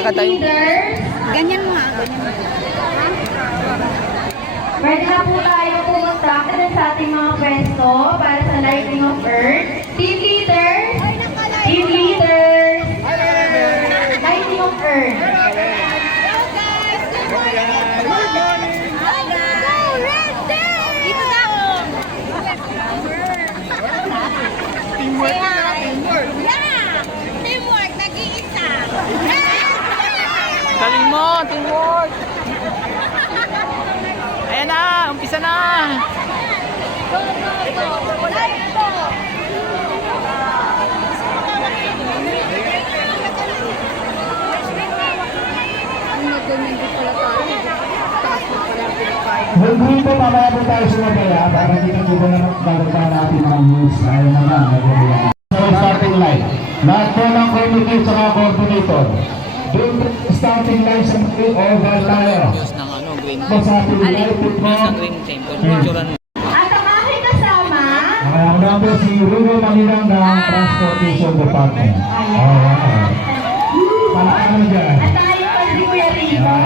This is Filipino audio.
Lakad tayo. Ganyan mo nga, ganyan mo. Pwede na po tayo pumunta sa ating mga pwesto para sa Lighting of Earth. Team leaders! Team leaders! Lighting of Earth. Teamwork. Yeah! Teamwork, nag-iisa. Galing mo, teamwork. Ayan na, umpisa na. Hindi po, mamaya po tayo sumabaya para kita-kita na gagawin natin ang news. Ayun naman, nagawin. So, starting line. Lahat po ng committee sa mga coordinator. Doon starting line sa oval tayo. Diyos ng ano, green So, sa ating live po. Diyos ng green team. Picturean mo. At ang aking kasama, Ang number si Rugo Manilang ng Transportation Department. Palakang mo dyan. at tayo pa si Kuya Rico.